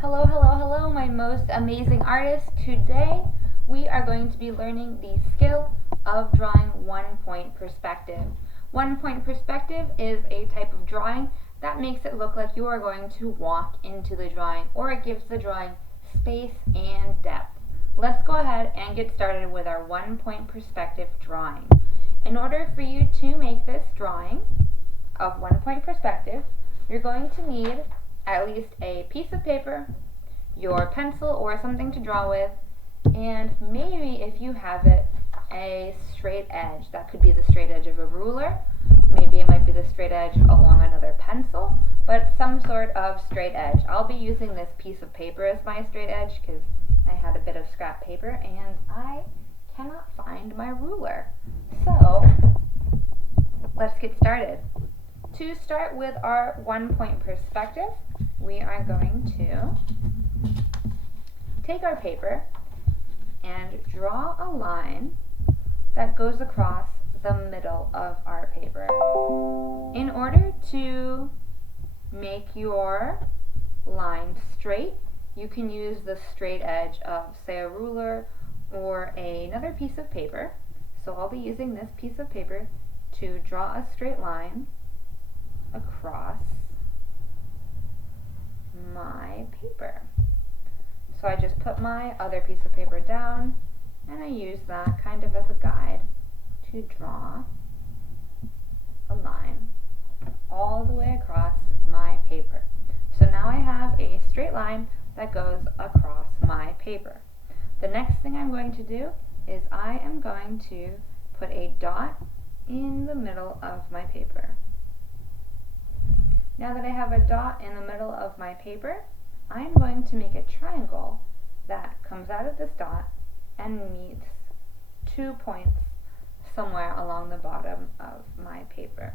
Hello, hello, hello, my most amazing artists. Today we are going to be learning the skill of drawing one-point perspective. One-point perspective is a type of drawing that makes it look like you are going to walk into the drawing, or it gives the drawing space and depth. Let's go ahead and get started with our one-point perspective drawing. In order for you to make this drawing of one-point perspective, you're going to need at least a piece of paper, your pencil or something to draw with, and maybe if you have it, a straight edge. That could be the straight edge of a ruler, maybe it might be the straight edge along another pencil, but some sort of straight edge. I'll be using this piece of paper as my straight edge because I had a bit of scrap paper and I cannot find my ruler. So let's get started. To start with our one-point perspective, we are going to take our paper and draw a line that goes across the middle of our paper. In order to make your line straight, you can use the straight edge of, say, a ruler or another piece of paper. So I'll be using this piece of paper to draw a straight line across my paper. So I just put my other piece of paper down and I use that kind of as a guide to draw a line all the way across my paper. So now I have a straight line that goes across my paper. The next thing I'm going to do is I am going to put a dot in the middle of my paper. Now that I have a dot in the middle of my paper, I'm going to make a triangle that comes out of this dot and meets 2 points somewhere along the bottom of my paper.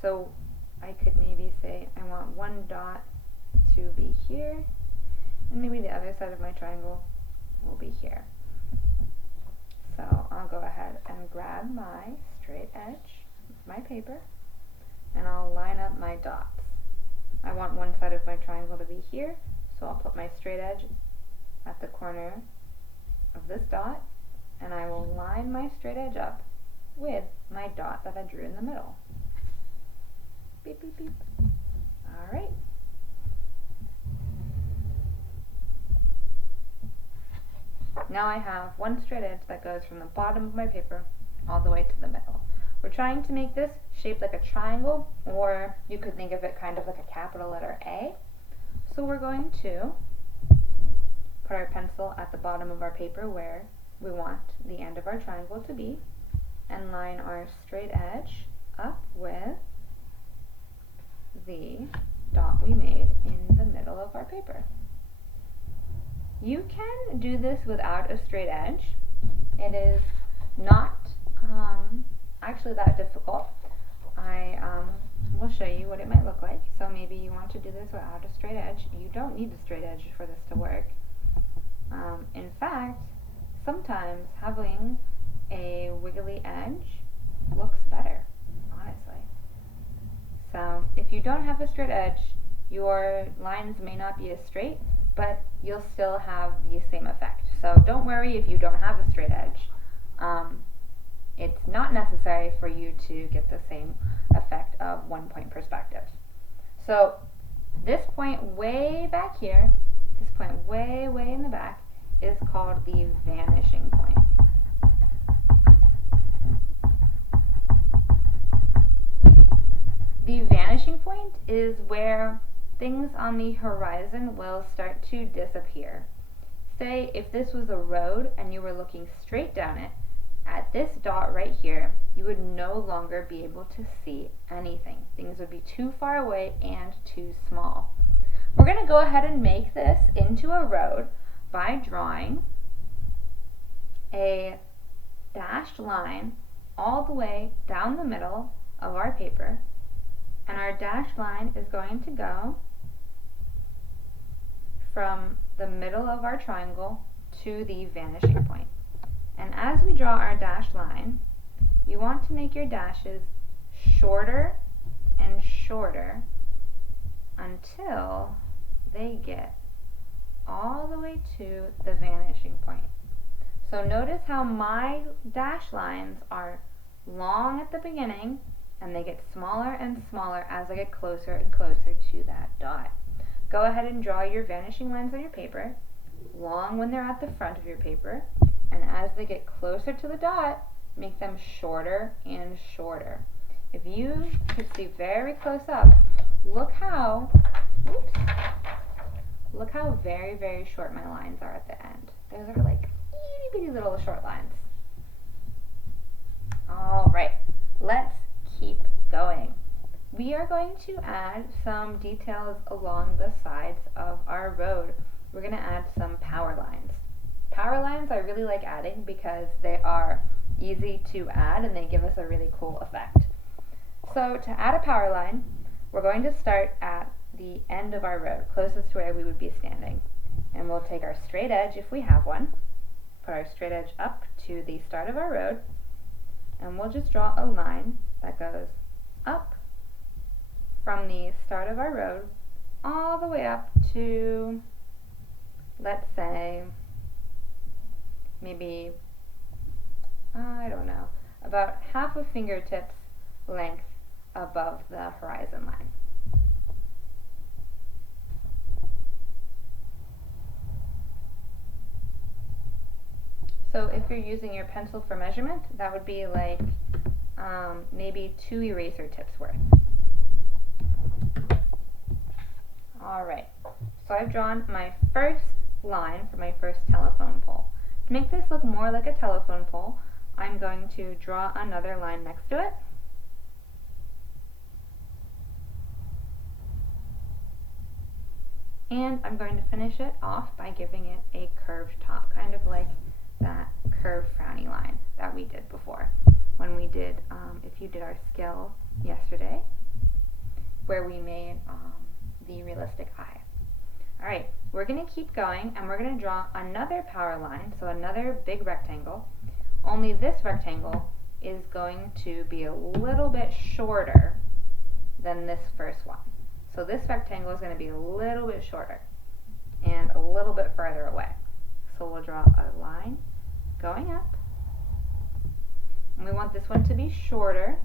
So I could maybe say I want one dot to be here, and maybe the other side of my triangle will be here. So I'll go ahead and grab my straight edge of my paper and I'll line up my dots. I want one side of my triangle to be here, so I'll put my straight edge at the corner of this dot, and I will line my straight edge up with my dot that I drew in the middle. Beep, beep, beep. Alright. Now I have one straight edge that goes from the bottom of my paper all the way to the middle. We're trying to make this shaped like a triangle, or you could think of it kind of like a capital letter A. So we're going to put our pencil at the bottom of our paper where we want the end of our triangle to be, and line our straight edge up with the dot we made in the middle of our paper. You can do this without a straight edge. It is not actually that difficult. I will show you what it might look like. So maybe you want to do this without a straight edge. You don't need a straight edge for this to work. In fact, sometimes having a wiggly edge looks better, honestly. So if you don't have a straight edge, your lines may not be as straight, but you'll still have the same effect. So don't worry if you don't have a straight edge. It's not necessary for you to get the same effect of one-point perspective. So this point way back here, this point way in the back, is called the vanishing point. The vanishing point is where things on the horizon will start to disappear. Say if this was a road and you were looking straight down it, at this dot right here, you would no longer be able to see anything. Things would be too far away and too small. We're going to go ahead and make this into a road by drawing a dashed line all the way down the middle of our paper, and our dashed line is going to go from the middle of our triangle to the vanishing point. And as we draw our dashed line, you want to make your dashes shorter and shorter until they get all the way to the vanishing point. So notice how my dash lines are long at the beginning and they get smaller and smaller as I get closer and closer to that dot. Go ahead and draw your vanishing lines on your paper, long when they're at the front of your paper, and as they get closer to the dot, make them shorter and shorter. If you could see very close up, look how very, very short my lines are at the end. Those are like itty bitty little short lines. Alright, let's keep going. We are going to add some details along the sides of our road. We're going to add some power lines. Power lines I really like adding because they are easy to add and they give us a really cool effect. So to add a power line, we're going to start at the end of our road, closest to where we would be standing. And we'll take our straight edge, if we have one, put our straight edge up to the start of our road, and we'll just draw a line that goes up from the start of our road all the way up to, let's say, maybe, I don't know, about half a fingertip's length above the horizon line. So if you're using your pencil for measurement, that would be like maybe 2 eraser tips worth. Alright, so I've drawn my first line for my first telephone pole. To make this look more like a telephone pole, I'm going to draw another line next to it. And I'm going to finish it off by giving it a curved top, kind of like that curved frowny line that we did before when we did, if you did our skill yesterday, where we made the realistic eye. Alright, we're going to keep going and we're going to draw another power line, so another big rectangle, only this rectangle is going to be a little bit shorter than this first one. So this rectangle is going to be a little bit shorter and a little bit further away. So we'll draw a line going up, and we want this one to be shorter,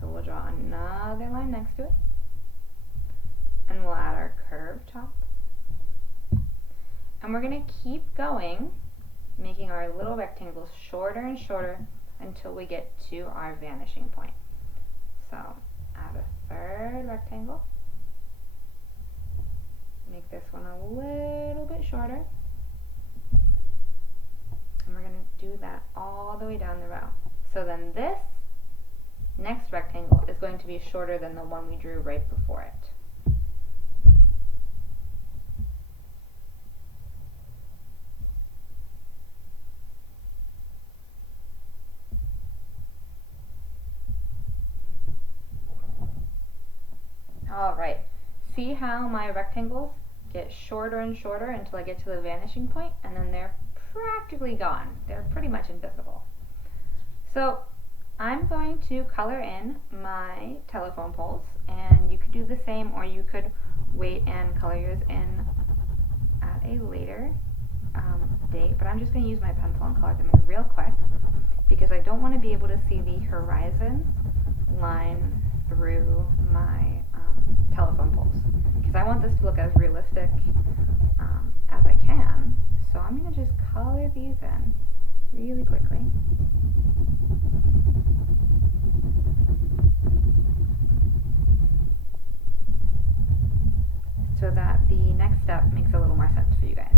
so we'll draw another line next to it, and we'll add our curved top, and we're going to keep going, making our little rectangles shorter and shorter until we get to our vanishing point. So add a third rectangle, make this one a little bit shorter, and we're going to do that all the way down the row. So then this next rectangle is going to be shorter than the one we drew right before it. Alright, see how my rectangles get shorter and shorter until I get to the vanishing point, and then they're practically gone. They're pretty much invisible. So I'm going to color in my telephone poles, and you could do the same, or you could wait and color yours in at a later date, but I'm just going to use my pencil and color them in real quick because I don't want to be able to see the horizon line through my telephone poles, because I want this to look as realistic as I can. So I'm going to just color these in really quickly. So that the next step makes a little more sense for you guys.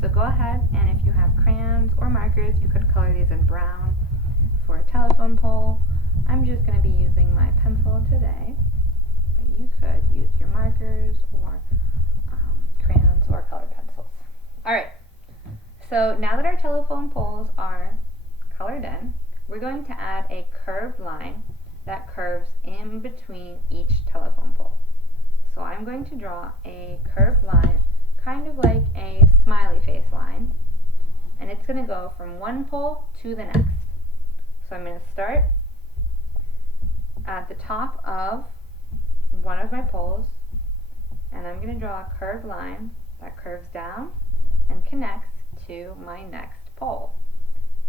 So go ahead, and if you have crayons or markers, you could color these in brown for a telephone pole. I'm just going to be using my pencil today, but you could use your markers or crayons or colored pencils. Alright, so now that our telephone poles are colored in, we're going to add a curved line that curves in between each telephone pole. So I'm going to draw a curved line, kind of like a smiley face line, and it's going to go from one pole to the next. So I'm going to start at the top of one of my poles, And I'm going to draw a curved line that curves down and connects to my next pole.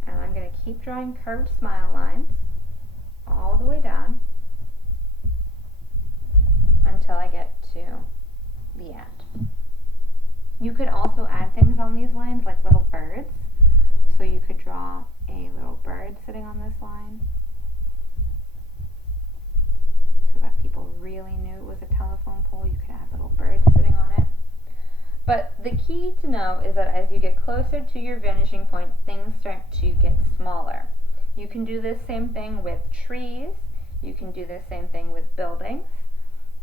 And I'm going to keep drawing curved smile lines all the way down until I get to the end. You could also add things on these lines like little birds. So you could draw a little bird sitting on this line so that people really knew it was a telephone pole. You could add little birds sitting on it. But the key to know is that as you get closer to your vanishing point, things start to get smaller. You can do this same thing with trees. You can do the same thing with buildings.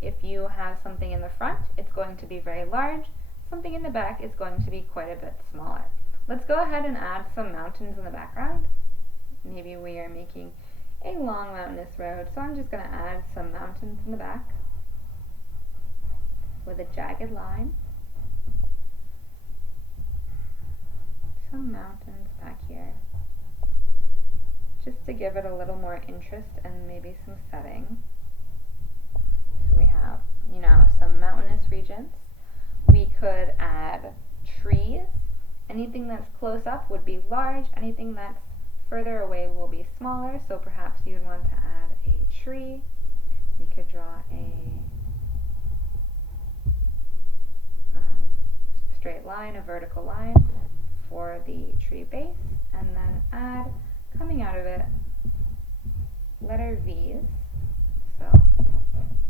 If you have something in the front, it's going to be very large. Something in the back is going to be quite a bit smaller. Let's go ahead and add some mountains in the background. Maybe we are making a long mountainous road, so I'm just going to add some mountains in the back with a jagged line. Some mountains back here, just to give it a little more interest and maybe some setting. So we have, some mountainous regions. We could add trees. Anything that's close up would be large. Anything that's further away will be smaller. So perhaps you'd want to add a tree. We could draw a straight line, a vertical line for the tree base, and then add, coming out of it, letter V's. So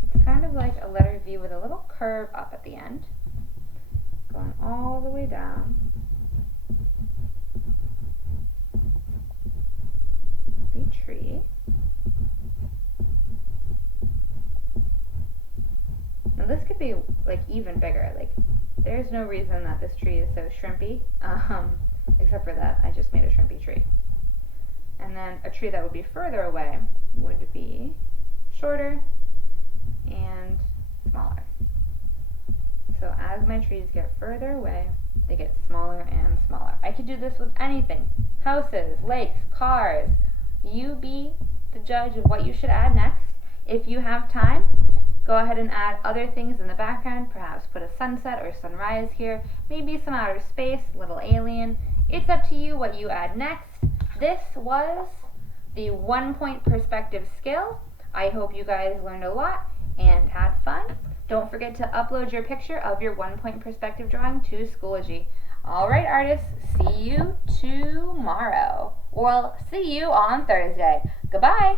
it's kind of like a letter V with a little curve up at the end, going all the way down the tree. Now this could be like even bigger. Like there's no reason that this tree is so shrimpy, except for that I just made a shrimpy tree. And then a tree that would be further away would be shorter and smaller. So as my trees get further away, they get smaller and smaller. I could do this with anything. Houses, lakes, cars. You be the judge of what you should add next. If you have time, go ahead and add other things in the background. Perhaps put a sunset or sunrise here. Maybe some outer space, little alien. It's up to you what you add next. This was the 1-point perspective skill. I hope you guys learned a lot and had fun. Don't forget to upload your picture of your 1-point perspective drawing to Schoology. Alright artists, see you tomorrow. Well, see you on Thursday. Goodbye!